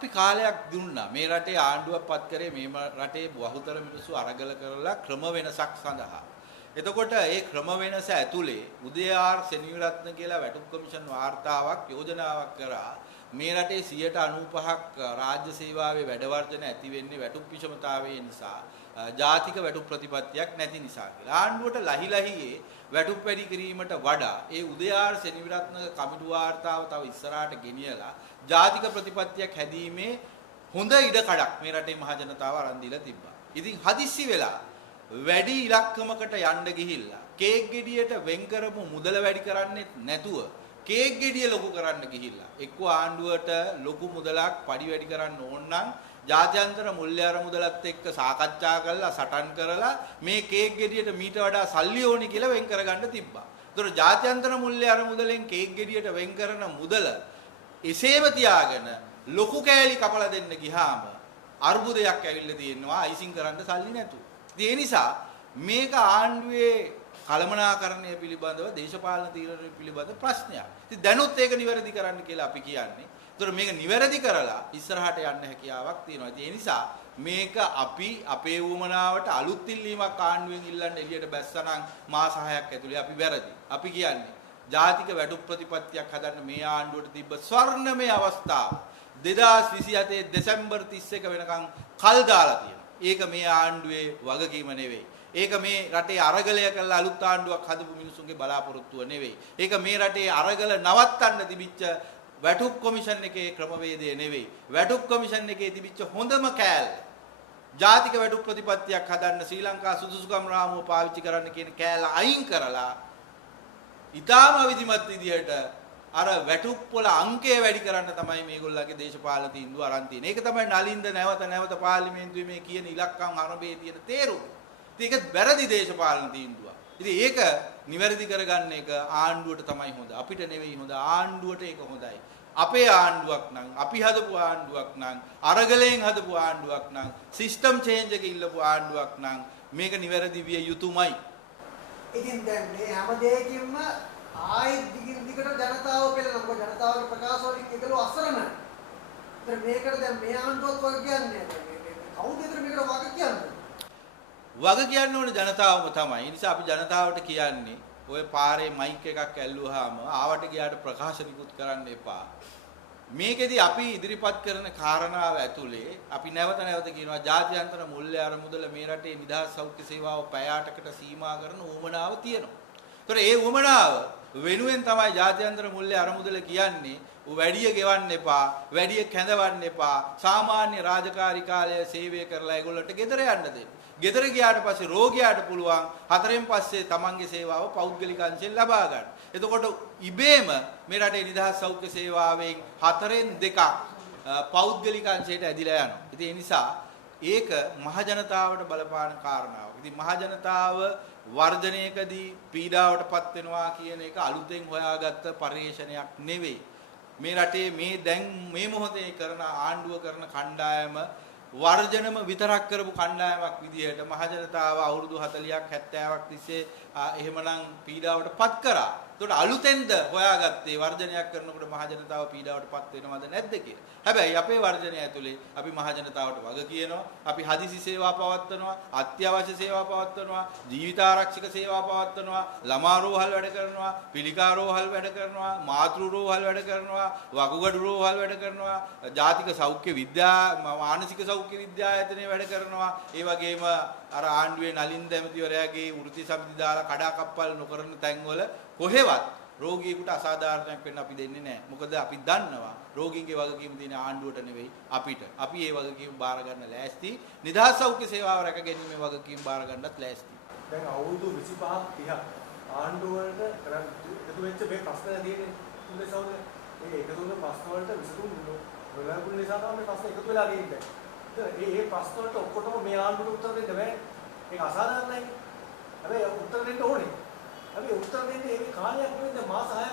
අපි කාලයක් දුන්නා මේ රටේ ආණ්ඩුවක් පත් කරේ මේ රටේ බහුතර මිනිස්සු අරගල කරලා ක්‍රම වෙනසක් සඳහා. එතකොට ඒ ක්‍රම වෙනස ඇතුලේ උදේ ආර් සෙනවිරත්න කියලා වැටුප් කමිෂන් වාර්තාවක් යෝජනාවක් කරා මේ රටේ 95%ක් රාජ්‍ය සේවාවේ වැඩ වර්ජන ඇති වෙන්නේ වැටුප් විෂමතාවය නිසා ජාතික වැටුප් ප්‍රතිපත්තියක් නැති නිසා කියලා. ආණ්ඩුවට ලහිලහියේ වැටුප් වැඩි කිරීමට වඩා ඒ උදේ ආර් සෙනවිරත්න කමිටු වාර්තාව තව ඉස්සරහට ගෙනියලා ජාතික ප්‍රතිපත්තියක් හැදීමේ හොඳ ඉඩකඩක් මේ රටේ මහ ජනතාව අරන් දීලා තිබ්බා. ඉතින් හදිස්සි වෙලා වැඩි ඉලක්කමකට යන්න ගිහිල්ලා කේක් ගෙඩියට වෙන් කරපු මුදල වැඩි කරන්නේ නැතුව කේක් ගෙඩිය ලොකු කරන්න ගිහිල්ලා එක්ක ආණ්ඩුවට ලොකු මුදලක් පඩි වැඩි කරන්න ඕන නම් ජාත්‍යන්තර මුල්‍ය අරමුදලත් එක්ක සාකච්ඡා කරලා සටන් කරලා මේ කේක් ගෙඩියට මීට වඩා සල්ලි ඕනි කියලා වෙන් කරගන්න තිබ්බා. ඒතර ජාත්‍යන්තර මුල්‍ය අරමුදලෙන් කේක් ගෙඩියට වෙන් කරන මුදල එසේම තියාගෙන ලොකු කෑලි කපලා දෙන්න ගියාම අර්බුදයක් ඇවිල්ලා තියෙනවා අයිසිං කරන්න සල්ලි නැතුව. ඒ නිසා මේක ආණ්ඩුවේ කළමනාකරණය පිළිබඳව දේශපාලන තීරණ පිළිබඳ ප්‍රශ්නයක්. ඉතින් දැනුත් ඒක නිවැරදි කරන්න කියලා අපි කියන්නේ. ඒතර මේක නිවැරදි කරලා ඉස්සරහට යන්න හැකියාවක් තියෙනවා. ඒ නිසා මේක අපි අපේ වුමනාවට අලුත් ඉල්ලීමක් ආණ්ඩුවෙන් ඉල්ලන්න එළියට බැස්සනම් මාස 6ක් ඇතුලේ අපි වැරදි. අපි කියන්නේ ජාතික වැටුප් ප්‍රතිපත්තියක් හදන්න මේ ආණ්ඩුවට තිබ්බ ස්වර්ණමය අවස්ථාව 2027 දෙසැම්බර් 31 වෙනකන් කල් දාලා තියෙනවා. ඒක මේ ආණ්ඩුවේ වගකීම නෙවෙයි. ඒක මේ රටේ අරගලය කරලා අලුත් ආණ්ඩුවක් හදපු මිනිසුන්ගේ බලාපොරොත්තුව නෙවෙයි. ඒක මේ රටේ අරගල නවත්තන්න තිබිච්ච වැටුප් කොමිෂන් එකේ ක්‍රමවේදය නෙවෙයි. වැටුප් කොමිෂන් එකේ තිබිච්ච හොඳම කෑල්ල. ජාතික වැටුප් ප්‍රතිපත්තියක් හදන්න ශ්‍රී ලංකා සුදුසුකම් රාමුව පාවිච්චි කරන්න කියන කෑල්ල අයින් කරලා ඊටාම විධිමත් විදියට අර වැටුප් වල අංකය වැඩි කරන්න තමයි මේගොල්ලන්ගේ දේශපාලන තීන්දුව අරන් තියෙන්නේ. ඒක තමයි නලින්ද නැවත පාර්ලිමේන්තුවේ මේ කියන ඉලක්කම් අරඹේ තියෙන තේරුම. ඉතින් ඒක වැරදි දේශපාලන තීන්දුවක්. ඉතින් ඒක නිවැරදි කරගන්න එක ආණ්ඩුවට තමයි හොඳ. අපිට නෙවෙයි හොඳ. ආණ්ඩුවට ඒක හොඳයි. අපේ ආණ්ඩුවක් නම් අපි හදපු ආණ්ඩුවක් නම් අරගලයෙන් හදපු ආණ්ඩුවක් නම් සිස්ටම් චේන්ජ් එක ඉල්ලපු ආණ්ඩුවක් නම් මේක නිවැරදි විය යුතුමයි. ඉතින් දැන් මේ හැම දෙයකින්ම ආයෙත් දිගට ජනතාව පෙළෙනවා. මොකද ජනතාවගේ ප්‍රකාශ වලින් ඒකලෝ අසරණයි. ඒතර මේකට දැන් මේ ආණ්ඩුවත් වග කියන්නේ කවුද ඒතර මේකට වග කියන්නේ? වග කියන්න ඕනේ ජනතාවම තමයි. ඒ නිසා අපි ජනතාවට කියන්නේ ඔය පාරේ මයික් එකක් ඇල්ලුවාම ආවට ගියාට ප්‍රකාශ නිකුත් කරන්න එපා. මේකෙදි අපි ඉදිරිපත් කරන කාරණාව ඇතුලේ අපි නැවත කියනවා ජාත්‍යන්තර මුල්‍ය අරමුදල මේ රටේ නිදහස් සෞඛ්‍ය සේවාව පැය 8කට සීමා කරන උවමනාව තියෙනවා. ඒතර ඒ උවමනාව වෙනුවෙන් තමයි ජාත්‍යන්තර මුල්‍ය අරමුදල කියන්නේ වැඩිය ගෙවන්න එපා, වැඩිය කැඳවන්න එපා, සාමාන්‍ය රාජකාරී කාලය සේවය කරලා ඒගොල්ලන්ට ගෙදර යන්න දෙන්න. ගෙදර ගියාට පස්සේ රෝගියාට පුළුවන් හතරෙන් පස්සේ තමන්ගේ සේවාව පෞද්ගලික අංශයෙන් ලබා ගන්න. එතකොට ඉබේම මේ රටේ නිදහස් සෞඛ්‍ය සේවාවෙන් හතරෙන් දෙකක් පෞද්ගලික අංශයට ඇදිලා යනවා. ඉතින් ඒ නිසා ඒක මහ ජනතාවට බලපාන කාරණාවක්. ඉතින් මහ ජනතාව වර්ධනයකදී පීඩාවටපත් වෙනවා කියන එක අලුතෙන් හොයාගත්ත පරිශ්‍රණයක් නෙවෙයි. මේ රටේ මේ දැන් මේ මොහොතේ කරන ආණ්ඩුව කරන කණ්ඩායම වර්ජනම විතරක් කරපු කණ්ඩායමක් විදිහට මහ ජනතාව අවුරුදු 40ක් 70ක් තිස්සේ එහෙමනම් පීඩාවටපත් කරා. ඒකට අලුතෙන්ද හොයාගත්තේ වර්ජනයක් කරනකොට මහ ජනතාව පීඩාවටපත් වෙනවද නැද්ද කියලා. හැබැයි අපේ වර්ජනය ඇතුලේ අපි මහ ජනතාවට වග කියනවා. අපි හදිසි සේවා පවත්වනවා, අත්‍යවශ්‍ය සේවා පවත්වනවා, ජීවිතාරක්ෂක සේවා පවත්වනවා, ළමා රෝහල් වැඩ කරනවා, පිළිකා රෝහල් වැඩ කරනවා, මාතෘ රෝහල් වැඩ කරනවා, වකුගඩු රෝහල් වැඩ කරනවා, ජාතික සෞඛ්‍ය මානසික සෞඛ්‍ය විද්‍යායතනය වැඩ කරනවා. ඒ වගේම අර ආණ්ඩුවේ නලින්ද ඇමතිවරයාගේ වෘත්ති සමිති දාලා කඩාකප්පල් නොකරන තැන්වල කොහෙවත් රෝගියෙකුට අසාධාරණයක් වෙන්න අපි දෙන්නේ නැහැ. මොකද අපි දන්නවා රෝගීන්ගේ වගකීම තියෙන ආණ්ඩුවට නෙවෙයි අපිට. අපි ඒ වගකීම බාර ගන්න ලෑස්ති. නිදහස් සෞඛ්‍ය සේවාව රැක ගැනීමේ වගකීම බාර ගන්නත් ලෑස්ති. දැන් අවුරුදු 25ක් 30ක් ආණ්ඩුව වලට එකතු වෙච්ච මේ ප්‍රශ්න තියෙන්නේ තුනේ සෞද මේ එකතු වෙන ප්‍රශ්න වලට විසඳුම් නොලැබුණ නිසා තමයි මේ ප්‍රශ්න එකතු වෙලා තියෙන්නේ. ඒ ප්‍රශ්න වලට ඔක්කොටම මේ ආණ්ඩුවට උත්තර දෙන්න බෑ. ඒක අසාධාරණයි. හැබැයි උත්තර දෙන්න ඕනේ. අපි උත්තර දෙන්නේ මේ කාලයක් නෙවෙයි දැන් මාස 6ක්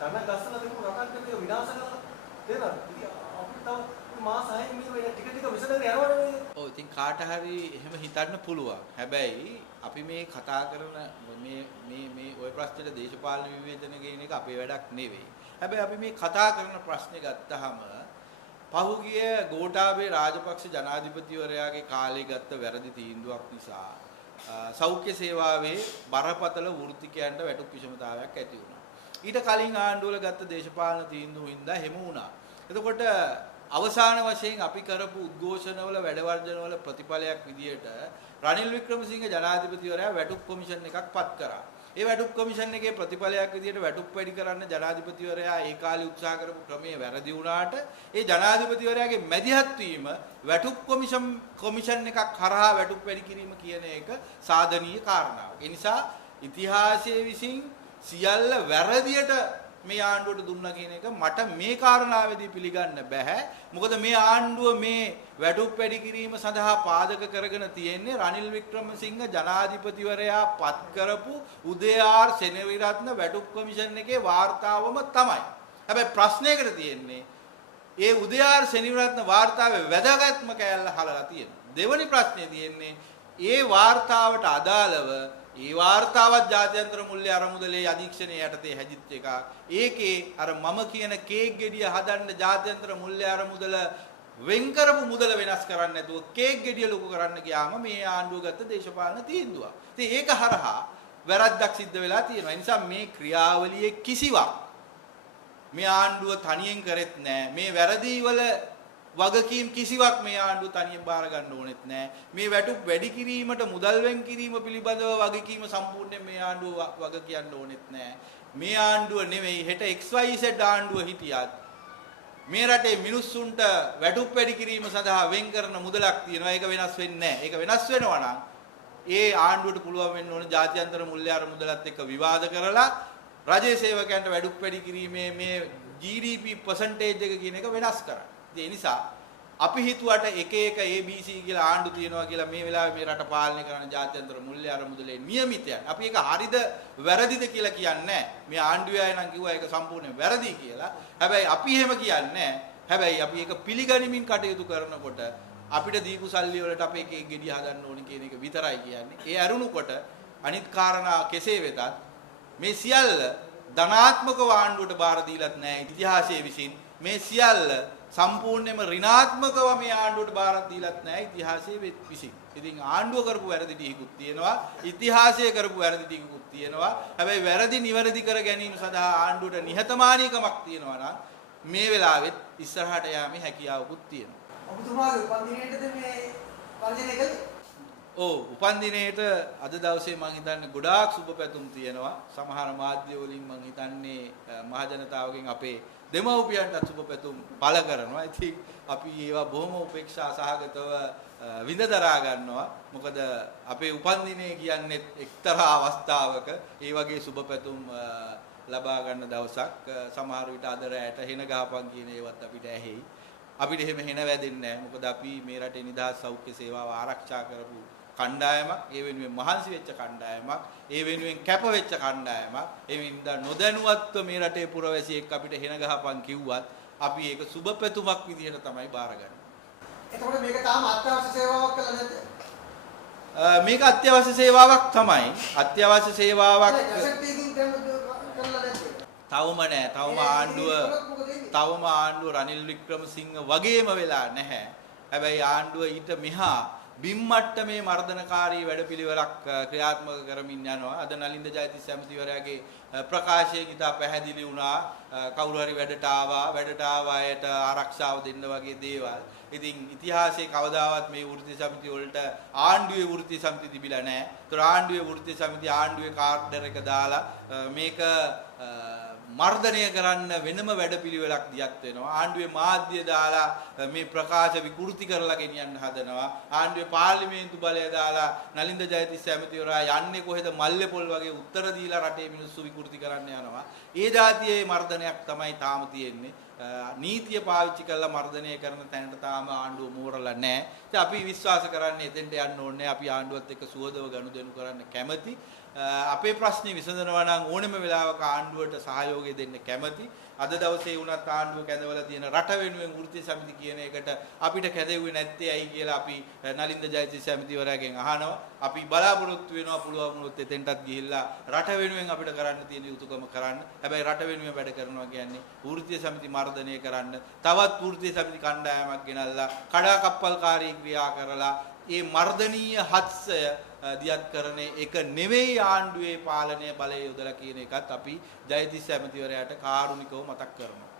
ධන ගස්සලා තිබුණු රටක් මේක විනාශ කරලා තේරෙනවද? ඉතින් අපිට තව මාස 6න් මේක ටික විසඳගෙන යනවා නෙවෙයි. ඔව් ඉතින් කාට හරි එහෙම හිතන්න පුළුවන්. හැබැයි අපි මේ කතා කරන මේ ওই ප්‍රශ්නෙට දේශපාලන විවේචන කියන එක අපේ වැඩක් නෙවෙයි. හැබැයි අපි මේ කතා කරන ප්‍රශ්නේ ගත්තාම පහුගිය ගෝඨාභය රාජපක්ෂ ජනාධිපතිවරයාගේ කාලේ ගත්ත වැරදි තීන්දුවක් නිසා සෞඛ්‍ය සේවාවේ බරපතල වෘත්තිකයන්ට වැටුප් විෂමතාවයක් ඇති වුණා. ඊට කලින් ආණ්ඩුවල ගත්ත දේශපාලන තීන්දුව හින්දා හැම වුණා. එතකොට අවසාන වශයෙන් අපි කරපු උද්ඝෝෂණවල වැඩවර්ජනවල ප්‍රතිඵලයක් විදියට රනිල් වික්‍රමසිංහ ජනාධිපතිවරයා වැටුප් කොමිෂන් එකක් පත් කරා. ඒ වැටුප් කොමිෂන් එකේ ප්‍රතිඵලයක් විදියට වැටුප් වැඩි කරන්න ජනාධිපතිවරයා ඒ කාලේ උත්සාහ කරපු ක්‍රමයේ වැරදි වුණාට ඒ ජනාධිපතිවරයාගේ මැදිහත් වීම වැටුප් කොමිෂන් එකක් කරහා වැටුප් වැඩි කිරීම කියන එක සාධනීය කාරණාවක්. ඒ නිසා ඉතිහාසයේ විසින් සියල්ල වැරදියට මේ ආණ්ඩුවට දුන්නා කියන එක මට මේ කාරණාවේදී පිළිගන්න බෑ. මොකද මේ ආණ්ඩුව මේ වැටුප් වැඩි කිරීම සඳහා පාදක කරගෙන තියෙන්නේ රනිල් වික්‍රමසිංහ ජනාධිපතිවරයා පත් කරපු උදයාර් සෙනවිරත්න වැටුප් කොමිෂන් එකේ වාර්තාවම තමයි. හැබැයි ප්‍රශ්නයකට තියෙන්නේ ඒ උදයාර් සෙනවිරත්න වාර්තාවේ වැදගත්ම කෑල්ල හලලා තියෙනවා. දෙවැනි ප්‍රශ්නේ තියෙන්නේ ඒ වාර්තාවට අදාළව ඒ වාර්තාවත් ජාත්‍යන්තර මුල්‍ය අරමුදලේ අධීක්ෂණයේ යටතේ හැදිච්ච එකක්. ඒකේ අර මම කියන කේක් ගෙඩිය හදන්න ජාත්‍යන්තර මුල්‍ය අරමුදල වෙන් කරපු මුදල වෙනස් කරන්න නැතුව කේක් ගෙඩිය ලොකු කරන්න ගියාම මේ ආණ්ඩුව ගත්ත දේශපාලන තීන්දුවක්. ඉතින් ඒක හරහා වැරද්දක් සිද්ධ වෙලා තියෙනවා. ඒ නිසා මේ ක්‍රියාවලියේ කිසිවක් මේ ආණ්ඩුව තනියෙන් කරෙත් නැහැ. මේ වැරදි වල වගකීම් කිසිවක් මේ ආණ්ඩුව තනියෙන් බාර ගන්න ඕනෙත් නැහැ. මේ වැටුප් වැඩි කිරීමට මුදල් වෙන් කිරීම පිළිබඳව වගකීම සම්පූර්ණයෙන් මේ ආණ්ඩුව වග කියන්න ඕනෙත් නැහැ. මේ ආණ්ඩුව නෙවෙයි හෙට XYZ ආණ්ඩුව හිටියත් මේ රටේ මිනිස්සුන්ට වැටුප් වැඩි කිරීම සඳහා වෙන් කරන මුදලක් තියෙනවා. ඒක වෙනස් වෙන්නේ නැහැ. ඒක වෙනස් වෙනවා නම් ඒ ආණ්ඩුවට පුළුවන් වෙන්න ඕනේ ජාත්‍යන්තර මුල්‍ය අරමුදලත් එක්ක විවාද කරලා රජයේ සේවකයන්ට වැටුප් වැඩි කිරීමේ මේ GDP percentage එක කියන එක වෙනස් කරන්න. ඒ නිසා අපි හිතුවට එක එක ABC කියලා ආණ්ඩු තියෙනවා කියලා මේ වෙලාවේ මේ රට පාලනය කරන ජාත්‍යන්තර මුල්‍ය අරමුදලේ නියමිතයන්. අපි ඒක හරිද වැරදිද කියලා කියන්නේ නැහැ. මේ ආණ්ඩුවේ අය නම් කිව්වා ඒක සම්පූර්ණයෙන් වැරදි කියලා. හැබැයි අපි එහෙම කියන්නේ නැහැ. හැබැයි අපි ඒක පිළිගනිමින් කටයුතු කරනකොට අපිට දීපු සල්ලි වලට අපි එක එක ගෙඩිය හදන්න ඕනේ කියන එක විතරයි කියන්නේ. ඒ අරුණුකොට අනිත් කාරණා කෙසේ වෙතත් මේ සියල්ල ධනාත්මකව ආණ්ඩුවට බාර දීලත් නැහැ. ඉතිහාසයේ විසින් මේ සියල්ල සම්පූර්ණයෙන්ම ඍණාත්මකව මේ ආණ්ඩුවට බාර දීලත් නැහැ ඉතිහාසයේ විසින්. ඉතින් ආණ්ඩුව කරපු වැරදි ටිකකුත් තියෙනවා, ඉතිහාසයේ කරපු වැරදි ටිකකුත් තියෙනවා. හැබැයි වැරදි නිවැරදි කර ගැනීම සඳහා ආණ්ඩුවට නිහතමානීකමක් තියෙනවා නම් මේ වෙලාවෙත් ඉස්සරහට යාමේ හැකියාවකුත් තියෙනවා. ඔබතුමාගේ උපන්දිනයේද මේ වර්ජනය කළේ? ඔව් උපන්දිනේට අද දවසේ මම හිතන්නේ ගොඩාක් සුබ පැතුම් තියෙනවා. සමහර මාධ්‍ය වලින් මම හිතන්නේ මහ ජනතාවගෙන් අපේ දෙමව්පියන්ට සුබ පැතුම් පළ කරනවා. ඉතින් අපි ඒවා බොහොම උපේක්ෂා සහගතව විඳ දරා ගන්නවා. මොකද අපේ උපන්දිනේ කියන්නේ එක්තරා අවස්ථාවක ඒ වගේ සුබ පැතුම් ලබා ගන්න දවසක්. සමහර විට අද රැයට හෙන ගහපන් කියන ඒවත් අපිට ඇහෙයි. අපිට එහෙම හෙන වැදෙන්නේ නැහැ. මොකද අපි මේ රටේ නිදහස් සෞඛ්‍ය සේවාව ආරක්ෂා කරපු කණ්ඩායමක්, ඒ වෙනුවෙන් මහන්සි වෙච්ච කණ්ඩායමක්, ඒ වෙනුවෙන් කැප වෙච්ච කණ්ඩායමක්. ඒ වින්දා නොදැනුවත්ව මේ රටේ පුරවැසියෙක් අපිට හෙන ගහපන් කිව්වත් අපි ඒක සුබ පැතුමක් විදිහට තමයි බාරගන්නේ. එතකොට මේක තාම අත්‍යවශ්‍ය සේවාවක් කළා නැද්ද? මේක අත්‍යවශ්‍ය සේවාවක් තමයි. අත්‍යවශ්‍ය සේවාවක් තවම නෑ. තවම ආණ්ඩුව රනිල් වික්‍රමසිංහ වගේම වෙලා නැහැ. හැබැයි ආණ්ඩුව ඊට මෙහා බිම්මට්ටමේ මර්ධනකාරී වැඩපිළිවෙලක් ක්‍රියාත්මක කරමින් යනවා. අද නලින්ද ජයතිස්ස ඇමතිවරයාගේ ප්‍රකාශයෙන් ඉතා පැහැදිලි වුණා කවුරු හරි වැඩට ආවා අයට ආරක්ෂාව දෙන්න වගේ දේවල්. ඉතින් ඉතිහාසයේ කවදාවත් මේ වෘත්තීය සමිති වලට ආණ්ඩුවේ වෘත්තීය සමිති තිබිලා නැහැ. ඒතර ආණ්ඩුවේ වෘත්තීය සමිති ආණ්ඩුවේ කාඩර් එක දාලා මේක මර්ධනය කරන්න වෙනම වැඩපිළිවෙලක් දියත් වෙනවා. ආණ්ඩුවේ මාධ්‍ය දාලා මේ ප්‍රකාශ විකෘති කරලා ගෙනියන්න හදනවා. ආණ්ඩුවේ පාර්ලිමේන්තු බලය දාලා නලින්ද ජයතිස්ස ඇමතිවරයා යන්නේ කොහෙද මල්ලේ පොල් වගේ උත්තර දීලා රටේ මිනිස්සු විකෘති කරන්න යනවා. ඒ જાතියේ මර්ධනයක් තමයි තාම තියෙන්නේ. නීතිය පාවිච්චි කරලා මර්ධනය කරන තැනට තාම ආණ්ඩුව මෝරලා නැහැ. ඉතින් අපි විශ්වාස කරන්නේ එතෙන්ට යන්න ඕනේ. අපි ආණ්ඩුවත් එක්ක සුවදව ගනුදෙනු කරන්න කැමැති. අපේ ප්‍රශ්නේ විසඳනවා නම් ඕනෙම වෙලාවක ආණ්ඩුවට සහයෝගය දෙන්න කැමැති. අද දවසේ වුණත් ආණ්ඩුව කැඳවලා තියෙන රට වෙනුවෙන් වෘත්තීය සමිති කියන එකට අපිට කැදෙව්වේ නැත්තේ ඇයි කියලා අපි නලින්ද ජයතිස්ස ඇමතිවරයාගෙන් අහනවා. අපි බලාපොරොත්තු වෙනවා පුළුවන් වුණොත් එතෙන්ටත් ගිහිල්ලා රට වෙනුවෙන් අපිට කරන්න තියෙන යුතුකම කරන්න. හැබැයි රට වෙනුවෙන් වැඩ කරනවා කියන්නේ වෘත්තීය සමිති මර්ධනය කරන්න, තවත් වෘත්තීය සමිති කණ්ඩායමක් ගෙනල්ලා කඩාකප්පල්කාරී ක්‍රියා කරලා ඒ මර්ධනීය හත්සය දියත් කරන එක නෙවෙයි ආණ්ඩුවේ පාලනය බලය යොදලා කියන එකත් අපි ජයතිස්ස ඇමතිවරයාට කාරුණිකව මතක් කරනවා.